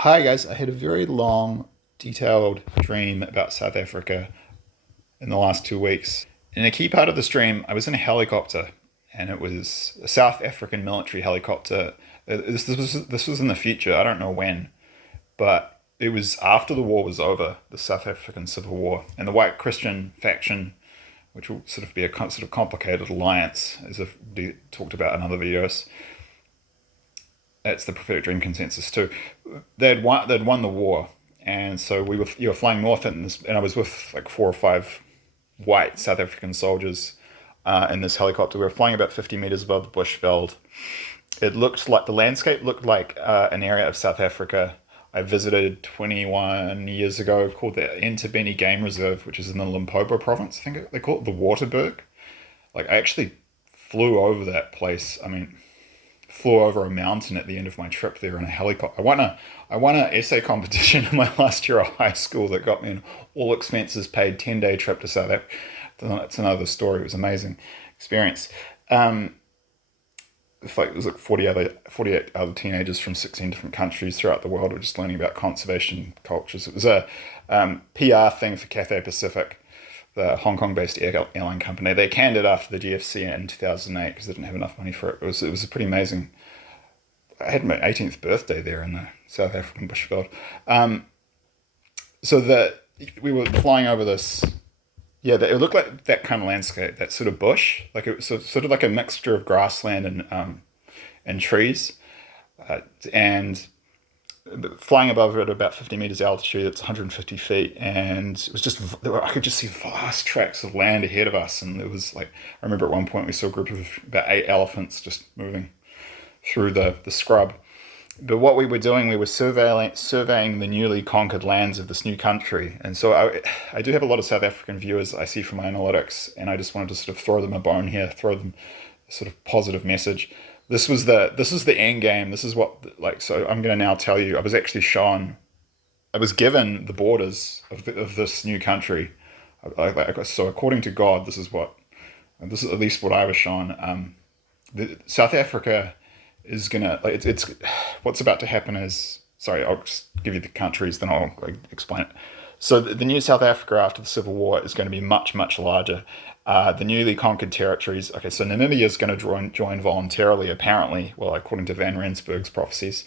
Hi guys, I had a very long, detailed dream about South Africa in the last 2 weeks. In a key part of this dream, I was in a helicopter, and it was a South African military helicopter. This was in the future. I don't know when, but it was after the war was over, the South African Civil War, and the white Christian faction, which will sort of be a sort of complicated alliance, as I've talked about in other videos. That's the Prophetic Dream consensus too. They'd won the war, and so you were flying north, and I was with like 4 or 5 white South African soldiers in this helicopter. We were flying about 50 meters above the bushveld. It looked like the landscape looked like an area of South Africa I visited 21 years ago called the Entabeni Game Reserve, which is in the Limpopo province. I think they call it the Waterberg. Like I actually flew over that place. I mean, flew over a mountain at the end of my trip there in a helicopter. I won an essay competition in my last year of high school that got me an all expenses paid 10-day trip to South Africa. That's another story. It was an amazing experience. It was like 48 other teenagers from 16 different countries throughout the world were just learning about conservation cultures. It was a PR thing for Cathay Pacific, the Hong Kong-based airline company. They canned it after the GFC in 2008 because they didn't have enough money for it. It was a pretty amazing. I had my 18th birthday there in the South African bushveld. So that we were flying over this. Yeah, it looked like that kind of landscape, that sort of bush, like it was sort of like a mixture of grassland and trees, and flying above it at about 50 meters altitude. It's 150 feet, and it was just I could just see vast tracts of land ahead of us, and it was like I remember at one point we saw a group of about 8 elephants just moving through the scrub. But what we were doing, we were surveying the newly conquered lands of this new country. And so I do have a lot of South African viewers I see from my analytics, and I just wanted to sort of throw them a bone here, throw them a sort of positive message. This is the end game. This is what, like, so I'm going to now tell you, I was given the borders of this new country. So according to God, this is at least what I was shown. South Africa is gonna like it's what's about to happen is, sorry, I'll just give you the countries, then I'll explain it. So the new South Africa after the Civil War is going to be much larger. The newly conquered territories. Okay, so Namibia is going to join voluntarily, apparently. Well, according to Van Rensburg's prophecies.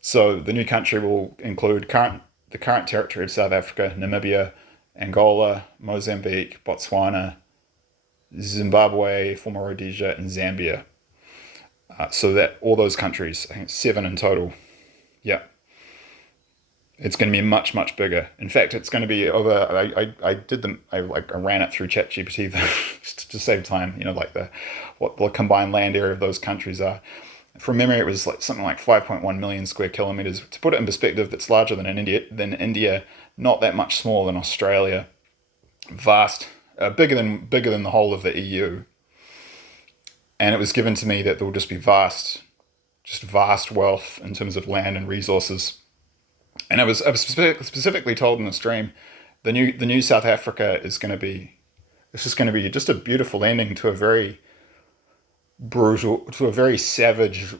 So the new country will include the current territory of South Africa, Namibia, Angola, Mozambique, Botswana, Zimbabwe, former Rhodesia, and Zambia. So that all those countries, I think it's 7 in total. Yeah, it's going to be much bigger. In fact, it's going to be over. I ran it through ChatGPT just to save time. Like what the combined land area of those countries are. From memory, it was like something like 5.1 million square kilometers. To put it in perspective, that's larger than India, not that much smaller than Australia. Vast, bigger than the whole of the EU. And it was given to me that there will just be vast wealth in terms of land and resources. And I was specifically told in this dream, the new South Africa is going to be just a beautiful ending to a very brutal, to a very savage,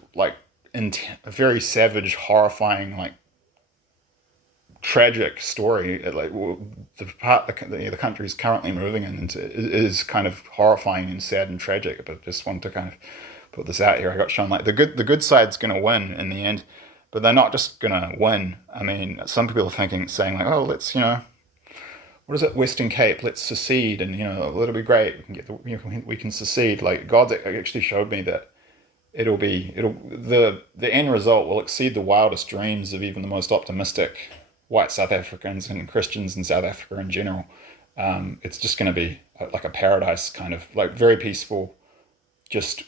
horrifying, tragic story. Like the part the country is currently moving into is kind of horrifying and sad and tragic. But I just wanted to kind of put this out here. I got shown like the good side's going to win in the end, but they're not just going to win. I mean, some people are saying like, oh, let's what is it, Western Cape? Let's secede, and it'll be great. We can we can secede. Like God actually showed me that the end result will exceed the wildest dreams of even the most optimistic white South Africans and Christians in South Africa in general. It's just going to be like a paradise, kind of like very peaceful, just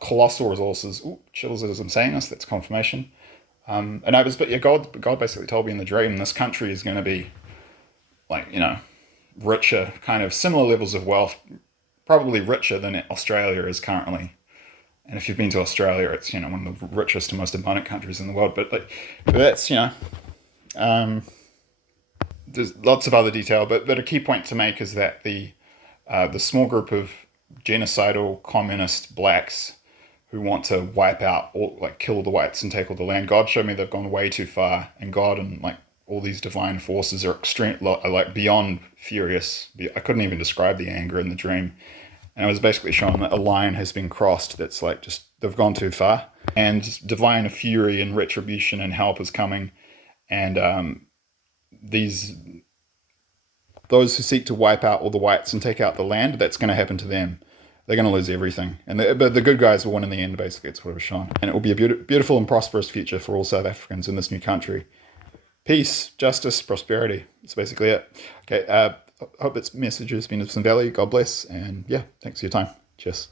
colossal resources. Ooh, chills as I'm saying this. That's confirmation. But yeah, God basically told me in the dream this country is going to be richer, kind of similar levels of wealth, probably richer than Australia is currently. And if you've been to Australia, it's one of the richest and most abundant countries in the world. But that's there's lots of other detail, but a key point to make is that the small group of genocidal communist blacks who want to wipe out all, like kill the whites and take all the land. God showed me they've gone way too far, and God and like all these divine forces are extreme, like beyond furious. I couldn't even describe the anger in the dream, and I was basically showing that a line has been crossed. That's like just they've gone too far, and divine fury and retribution and help is coming, and these those who seek to wipe out all the whites and take out the land, that's going to happen to them. They're going to lose everything. But the good guys will win in the end, basically. It's what it was shown. And it will be a beautiful and prosperous future for all South Africans in this new country. Peace, justice, prosperity. That's basically it. Okay, hope this message has been of some value. God bless. And yeah, thanks for your time. Cheers.